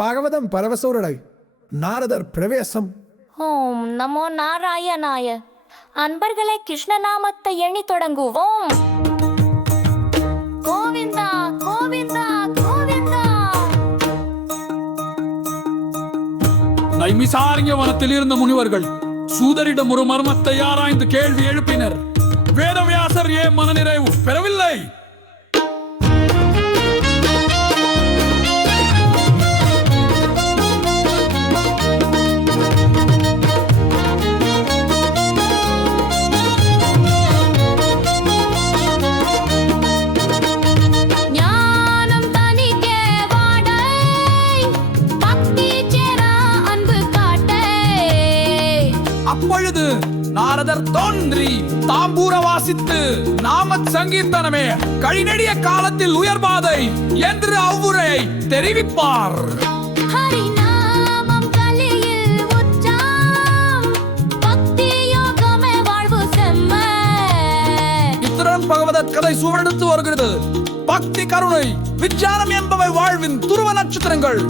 பாகவதம் பரவசோரடை நாரதர் பிரவேசம். ஓம் நமோ நாராயணாய. அன்பர்களை கிருஷ்ணநாமத்தை எண்ணி தொடங்குவோம். கோவிந்தா கோவிந்தா கோவிந்தா. நைமிசாரண்ய வனத்தில் இருந்த முனிவர்கள் சூதரிடம் ஒரு மர்மத்தை ஆராய்ந்து கேள்வி எழுப்பினர். வேதவியாசர் ஏன் மனநிறைவு பெறவில்லை? அப்பொழுது நாரதர் தோன்றி தாம்பூர வாசித்து நாம சங்கீர்த்தனமே கழிநெடிய காலத்தில் உயர்பாதை என்று அவ்வுரை தெரிவிப்பார். இத்துடன் பகவதத் கதை சுவடுத்து வருகிறது. பக்தி, கருணை, விஞ்ஞானம் என்பவை வாழ்வின் துருவ நட்சத்திரங்கள்.